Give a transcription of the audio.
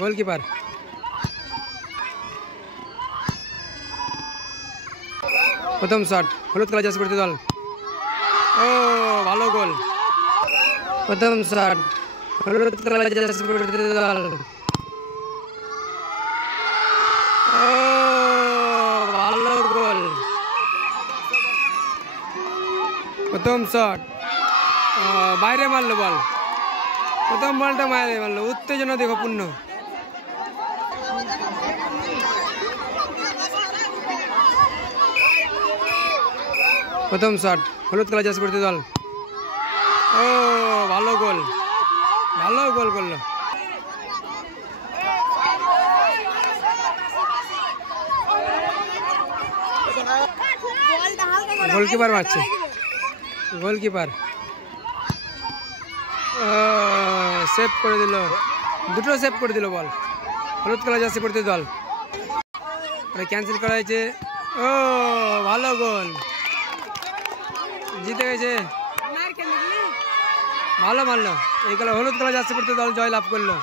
গোলকিপার। প্রথম শট, হলুদ colour jersey পরিহিত দল। ও ভালো গোল। প্রথম শট, হলুদ কালার জার্সি পরিহিত দল। ও ভালো গোল। প্রথম শট বাইরে মারলো বল। প্রথম বলটা বাইরে মারলো। উত্তেজনা দেখো পূর্ণ। প্রথম শট, হলুদ কালার জার্সি পরিহিত দল। ও ভালো গোল, ভালো গোল করলো। গোলকিপার মারছে, গোলকিপার সেভ করে দিল, দুটো সেভ করে দিল বল। হলুদ কালার জার্সি পরিহিত দল। ক্যান্সেল করা হয়েছে। ও ভালো গোল, জিতে গেছে, ভালো মারলো। এই কালার হলুদ কালার জার্সি পরিহিত দল জয় লাভ করলো।